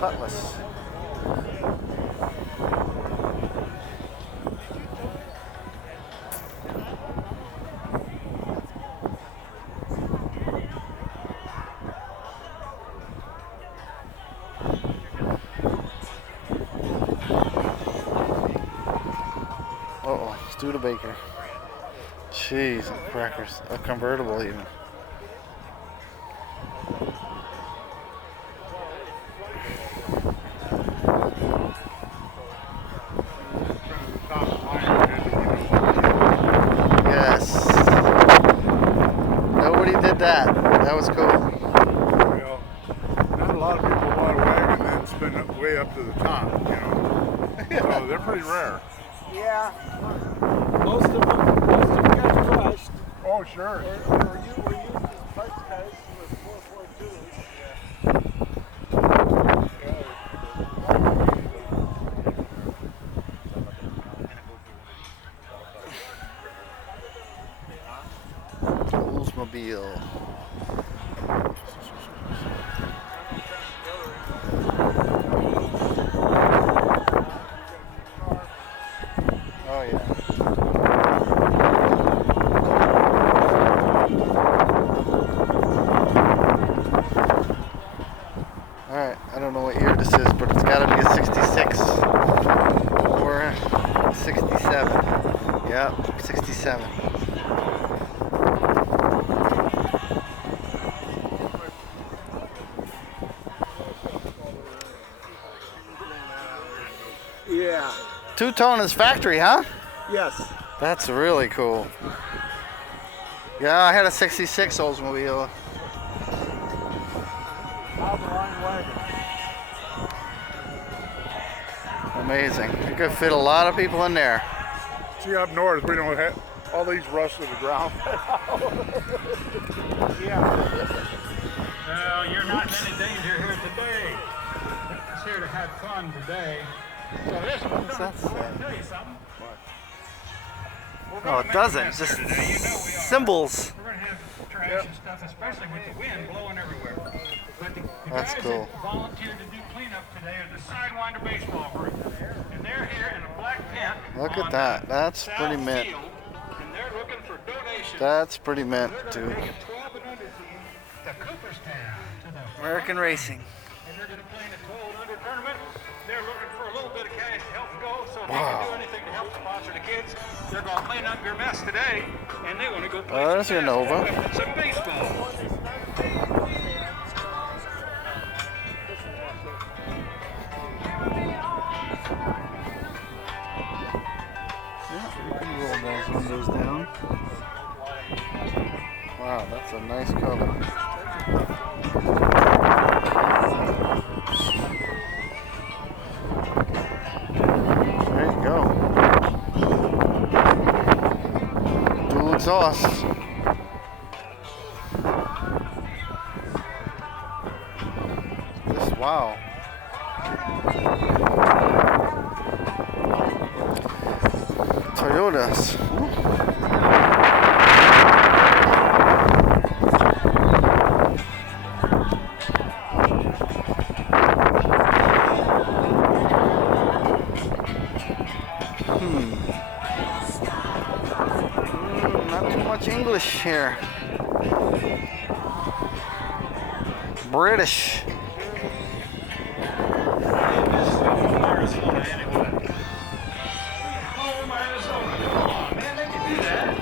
Cutlass. Uh-oh, Studebaker. Cheese and crackers. A convertible even. Yes. Nobody did that. That was cool. Well, not a lot of people want a wagon and then spin it way up to the top, you know. So they're pretty rare. Yeah. Most of them get crushed. Oh, sure. Or used as parts cars with 442s. Oldsmobile. Oh yeah. Alright, I don't know what year this is, but it's gotta be a 66 or 67. Yep, 67. Yeah. Two-tone is factory, huh? Yes. That's really cool. Yeah, I had a 66 Oldsmobile. Amazing. You could fit a lot of people in there. See, up north, we don't have all these rusts to the ground. Yeah. Well, you're not in any danger here today. It's here to have fun today. So this one's What's gonna that say? tell you something. Oh, it doesn't. Just symbols. We're going to have trash and stuff, especially with the wind blowing everywhere. But the That's guys cool. that volunteered to do cleanup today are the Sidewinder baseball group. And they're here in a black tent. Look on at that. the That's south pretty mint. field, and they're looking for donations. That's pretty mint, They're going dude. to take a 12 and under team to Cooperstown to the American racing. and they're going to play in a 12 and under tournament. They're looking for a little bit of cash to help go, so if they Wow. can do anything to help sponsor the kids, they're going to clean up your mess today, and they want to go play There's some your Nova. basketball and some baseball. Yeah, you can roll those windows down. Wow, that's a nice color. There you go. Dual exhaust. This, wow. Toyotas. Not too much English here. British. Oh, Arizona, come on, man, they can do that.